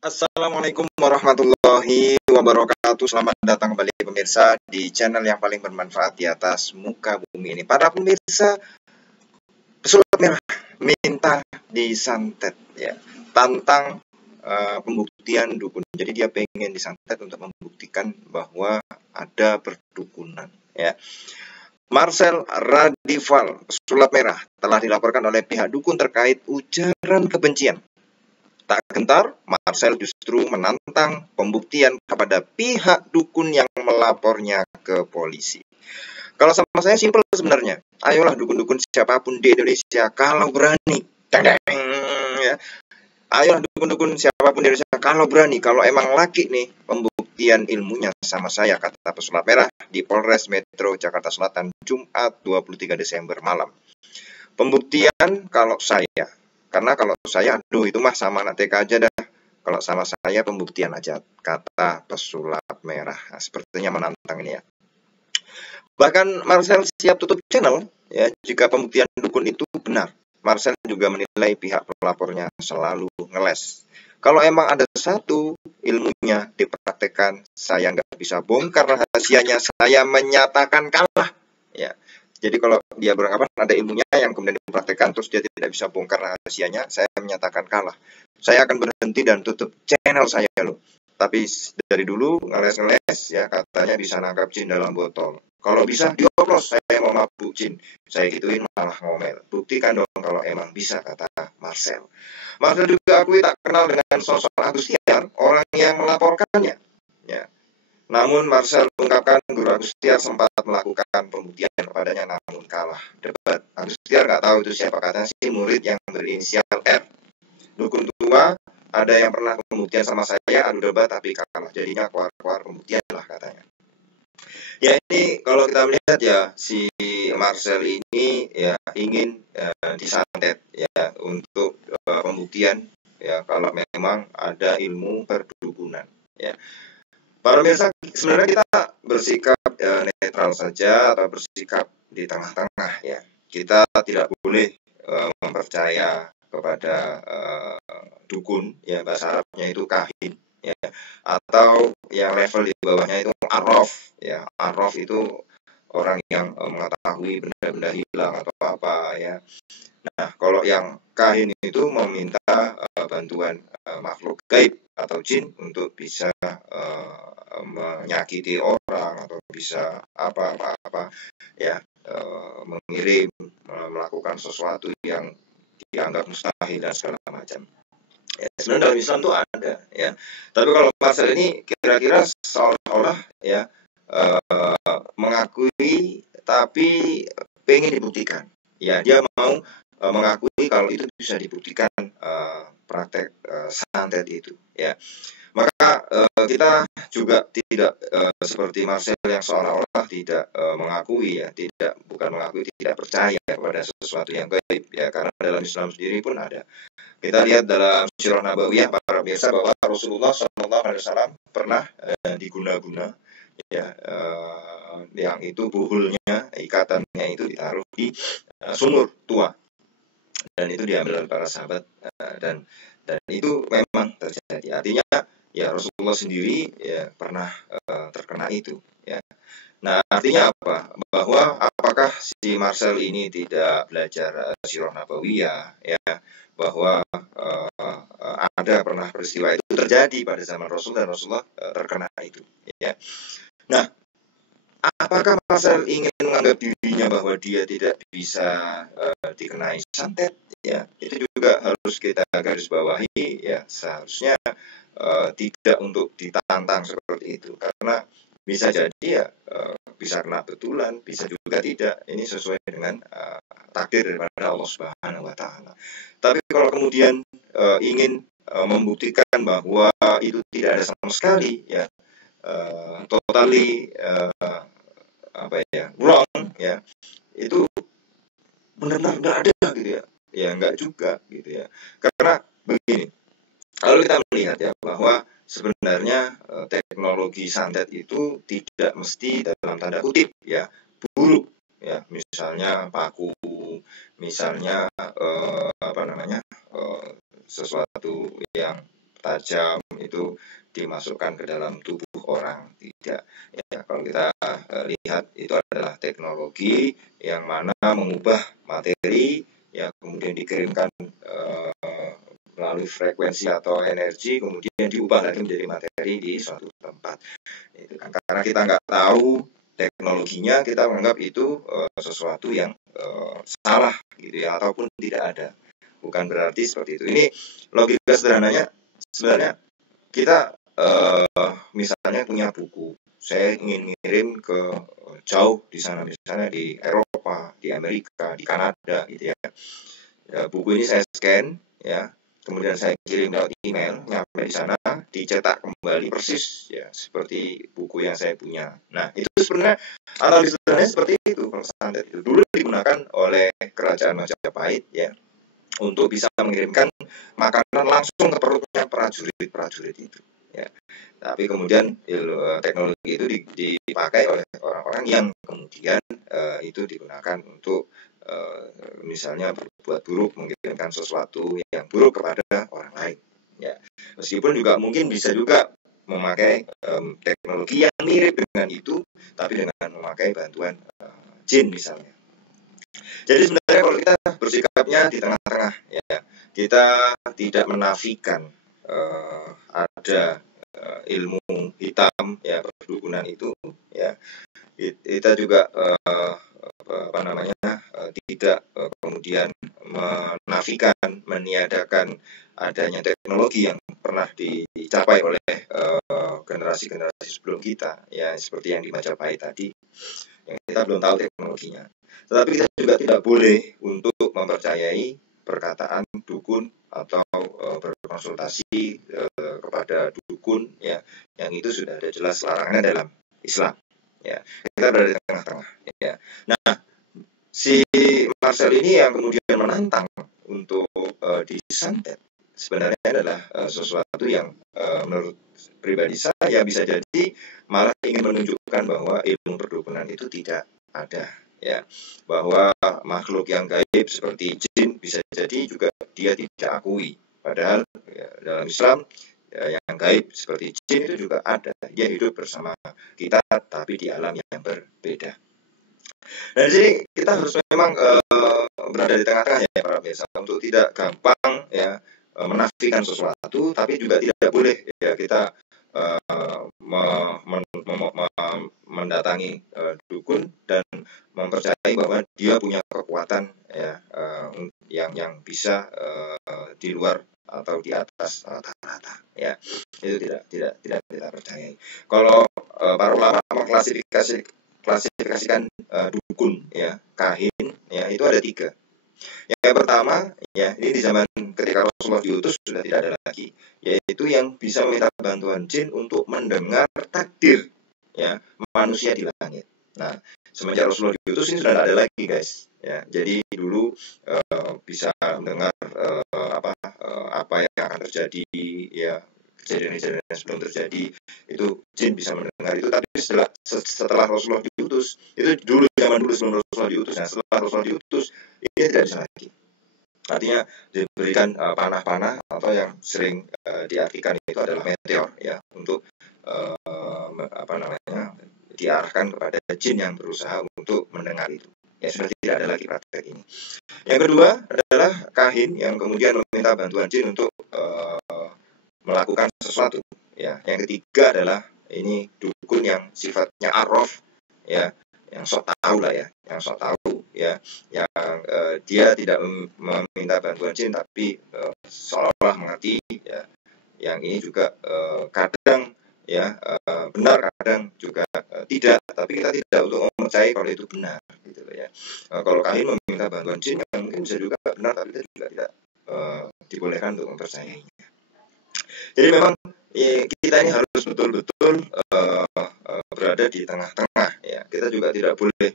Assalamualaikum warahmatullahi wabarakatuh. Selamat datang kembali pemirsa di channel yang paling bermanfaat di atas muka bumi ini. Para pemirsa, pesulap merah minta disantet ya, tantang pembuktian dukun. Jadi dia pengen disantet untuk membuktikan bahwa ada perdukunan ya. Marcel Radival, pesulap merah, telah dilaporkan oleh pihak dukun terkait ujaran kebencian. Tak gentar, Marcel justru menantang pembuktian kepada pihak dukun yang melapornya ke polisi. Kalau sama saya simpel sebenarnya. Ayolah dukun-dukun siapapun di Indonesia kalau berani. Ya. Ayolah dukun-dukun siapapun di Indonesia kalau berani. Kalau emang laki nih, pembuktian ilmunya sama saya, kata pesulap merah di Polres Metro Jakarta Selatan Jumat 23 Desember malam. Pembuktian kalau saya. Karena kalau saya, aduh itu mah sama anak TK aja dah. Kalau sama saya pembuktian aja, kata pesulap merah. Nah, sepertinya menantang ini ya. Bahkan Marcel siap tutup channel ya jika pembuktian dukun itu benar. Marcel juga menilai pihak pelapornya selalu ngeles. Kalau emang ada satu ilmunya dipraktekkan, saya nggak bisa bongkar rahasianya, saya menyatakan kalah. Ya. Jadi kalau dia beranggapan ada ilmunya yang kemudian dipraktekkan terus dia tidak bisa bongkar rahasianya, saya menyatakan kalah. Saya akan berhenti dan tutup channel saya loh. Tapi dari dulu ngeles-ngeles ya katanya bisa nangkap jin dalam botol. Kalau bisa dioplos, saya mau mabuk jin. Saya gituin malah ngomel. Buktikan dong kalau emang bisa, kata Marcel. Marcel juga akui tak kenal dengan sosok Agustiar, orang yang melaporkannya. Ya. Namun Marcel mengungkapkan Guru Agustiar sempat melakukan pembuktian kepadanya namun kalah debat. Agustiar nggak tahu itu siapa, katanya sih murid yang berinisial R. Dukun tua, ada yang pernah pembuktian sama saya, adu debat tapi kalah. Jadinya keluar-keluar pembuktian lah katanya. Ya ini kalau kita melihat ya si Marcel ini ya ingin disantet ya untuk pembuktian ya kalau memang ada ilmu perdukunan ya. Para pemirsa, sebenarnya kita bersikap netral saja atau bersikap di tengah-tengah ya. Kita tidak boleh mempercaya kepada dukun ya, bahasa Arabnya itu kahin ya, atau yang level di bawahnya itu arraf ya. Arraf itu orang yang mengetahui benda-benda hilang atau apa ya. Nah, kalau yang kahin itu meminta bantuan makhluk gaib atau jin untuk bisa menyakiti orang atau bisa apa ya, mengirim, melakukan sesuatu yang dianggap mustahil dan segala macam. Ya, sebenarnya dalam Islam itu ada ya. Tapi kalau Marcel ini kira-kira seolah-olah ya mengakui tapi pengen dibuktikan. Ya, dia mau mengakui kalau itu bisa dibuktikan praktek santet itu ya. Maka kita juga tidak seperti Marcel yang seolah-olah tidak mengakui ya, bukan mengakui, tidak percaya kepada sesuatu yang gaib ya, karena dalam Islam sendiri pun ada. Kita lihat dalam Sirah Nabawiyah para pemirsa bahwa Rasulullah SAW pernah diguna-guna ya, yang itu buhulnya, ikatannya itu ditaruh di sumur tua dan itu diambil oleh para sahabat dan itu memang terjadi. Artinya ya Rasulullah sendiri ya pernah terkena itu ya. Nah, artinya apa? Bahwa apakah si Marcel ini tidak belajar Sirah Nabawiyah ya, bahwa ada pernah peristiwa itu terjadi pada zaman Rasul dan Rasulullah terkena itu ya. Nah, apakah Marcel ingin menganggap dirinya bahwa dia tidak bisa dikenai santet ya? Itu juga harus kita garis bawahi ya, seharusnya tidak untuk ditantang seperti itu, karena bisa jadi ya bisa kena betulan, bisa juga tidak. Ini sesuai dengan takdir daripada Allah Subhanahu wa taala. Tapi kalau kemudian ingin membuktikan bahwa itu tidak ada sama sekali ya, totally wrong ya, itu benar-benar nggak ada gitu ya. Ya nggak juga gitu ya. Karena begini, kalau kita melihat ya bahwa sebenarnya teknologi santet itu tidak mesti dalam tanda kutip ya buruk ya, misalnya paku, misalnya sesuatu yang tajam itu dimasukkan ke dalam tubuh orang. Tidak. Ya, kalau kita lihat itu adalah teknologi yang mana mengubah materi, ya kemudian dikirimkan melalui frekuensi atau energi, kemudian diubah lagi menjadi materi di suatu tempat. Itu kan karena kita nggak tahu teknologinya, kita menganggap itu sesuatu yang salah gitu ya, ataupun tidak ada. Bukan berarti seperti itu. Ini logika sederhananya, sebenarnya kita misalnya punya buku, saya ingin ngirim ke jauh di sana, misalnya di Eropa, di Amerika, di Kanada gitu ya. Buku ini saya scan ya, kemudian saya kirim lewat email, nyampe di sana, dicetak kembali persis ya seperti buku yang saya punya. Nah, itu sebenarnya analisanya seperti itu. Santet itu dulu digunakan oleh kerajaan Majapahit ya, untuk bisa mengirimkan makanan langsung ke perutnya prajurit-prajurit itu ya. Tapi kemudian teknologi itu dipakai oleh orang-orang yang kemudian itu digunakan untuk misalnya berbuat buruk, mengirimkan sesuatu yang buruk kepada orang lain ya. Meskipun juga mungkin bisa juga memakai teknologi yang mirip dengan itu, tapi dengan memakai bantuan jin misalnya. Jadi sebenarnya kalau kita bersikapnya di tengah-tengah ya, kita tidak menafikan ada ilmu hitam ya, perdukunan itu ya. Kita juga tidak kemudian menafikan, meniadakan adanya teknologi yang pernah dicapai oleh generasi-generasi sebelum kita ya, seperti yang di Majapahit tadi yang kita belum tahu teknologinya. Tetapi kita juga tidak boleh untuk mempercayai perkataan dukun atau berkonsultasi kepada dukun ya, yang itu sudah ada jelas larangannya dalam Islam ya. Kita berada di tengah-tengah ya. Nah, si Marcel ini yang kemudian menantang untuk disantet sebenarnya adalah sesuatu yang menurut pribadi saya bisa jadi malah ingin menunjukkan bahwa ilmu perdukunan itu tidak ada ya, bahwa makhluk yang gaib seperti jin bisa jadi juga dia tidak akui, padahal ya, dalam Islam ya, yang gaib seperti jin itu juga ada, dia hidup bersama kita tapi di alam yang berbeda. Nah, di sini kita harus memang berada di tengah-tengah ya para pemirsa, untuk tidak gampang ya menafikan sesuatu, tapi juga tidak boleh ya kita mendatangi dukun dan mempercayai bahwa dia punya kekuatan ya yang bisa di luar atau di atas rata-rata ya. Itu tidak kita percayai. Kalau para ulama mengklasifikasikan dukun ya, kahin ya, itu ada 3. Yang pertama ya, ini di zaman ketika Rasulullah diutus sudah tidak ada lagi, yaitu yang bisa meminta bantuan jin untuk mendengar takdir ya manusia di langit. Nah, semenjak Rasulullah diutus ini sudah tidak ada lagi guys ya. Jadi dulu bisa mendengar apa yang akan terjadi ya, kejadian-kejadian yang sebelum terjadi itu jin bisa mendengar itu, tapi setelah Rasulullah diutus, itu dulu zaman dulu sebelum Rasulullah diutus. Nah, setelah Rasulullah diutus ini tidak bisa lagi. Artinya diberikan panah-panah atau yang sering diartikan itu adalah meteor ya, untuk diarahkan kepada jin yang berusaha untuk mendengar itu. Ya, sudah tidak ada lagi praktek ini. Yang kedua adalah kahin yang kemudian meminta bantuan jin untuk melakukan sesuatu ya. Yang ketiga adalah ini dukun yang sifatnya arraf ya, yang sok tahu lah ya, yang sok tahu ya, yang dia tidak meminta bantuan jin tapi seolah-olah mengerti ya. Yang ini juga kadang ya benar, kadang juga tidak, tapi kita tidak untuk mempercayai kalau itu benar gitu ya. Kalau kahin meminta bantuan jin yang mungkin bisa juga benar, tapi kita juga tidak dibolehkan untuk mempercayainya. Jadi memang kita ini harus betul-betul berada di tengah-tengah ya. Kita juga tidak boleh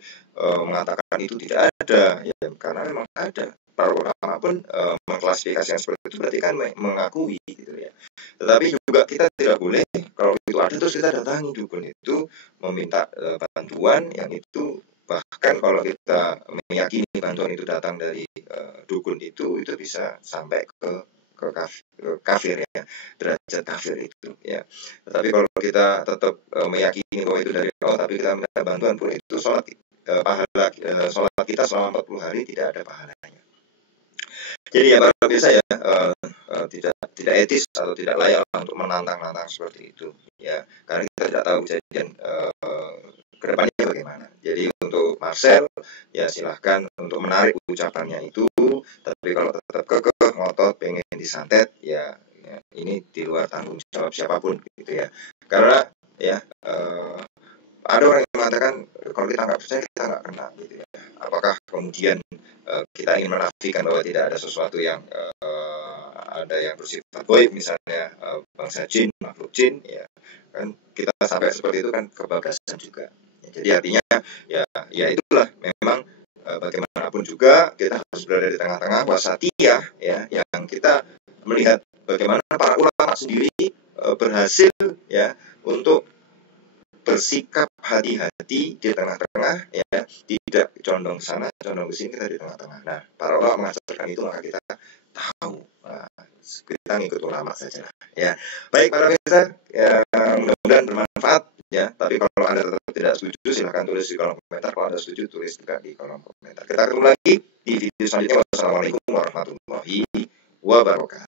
mengatakan itu tidak ada ya, karena memang ada. Para ulama pun mengklasifikasikan seperti itu berarti kan mengakui gitu ya. Tetapi juga kita tidak boleh kalau itu ada terus kita datangi dukun itu meminta bantuan yang itu, bahkan kalau kita meyakini bantuan itu datang dari dukun itu bisa sampai ke kafir ya, derajat kafir itu ya. Tetapi kalau kita tetap meyakini bahwa itu dari Allah, tapi kita minta bantuan pun, itu pahala sholat kita selama 40 hari tidak ada pahalanya. Jadi ya para pemirsa ya, tidak etis atau tidak layak untuk menantang-nantang seperti itu ya, karena kita tidak tahu kejadian kedepannya bagaimana. Jadi untuk Marcel ya silahkan untuk menarik ucapannya itu, tapi kalau tetap kekeh ngotot pengen disantet ya, ini di luar tanggung jawab siapapun gitu ya. Karena ya ada orang yang mengatakan kalau kita nggak percaya kita nggak kena gitu ya. Apakah kemudian kita ingin menafikan bahwa tidak ada sesuatu yang ada yang bersifat goib, misalnya bangsa jin, makhluk jin ya kan, kita sampai seperti itu kan kebablasan juga. Jadi artinya ya itulah memang bagaimanapun juga kita harus berada di tengah-tengah wasatiyah ya, yang kita melihat bagaimana para ulama sendiri berhasil ya untuk bersikap hati-hati di tengah-tengah ya, tidak condong ke sana, condong ke sini, kita di tengah-tengah. Nah, para ulama mengajarkan itu, maka kita tahu, kita ngikut ulama saja ya. Baik para pemirsa ya, mudah-mudahan bermanfaat ya. Tapi kalau Anda tetap tidak setuju, silahkan tulis di kolom komentar. Kalau Anda setuju, tulis juga di kolom komentar. Kita ketemu lagi di video selanjutnya. Wassalamualaikum warahmatullahi wabarakatuh.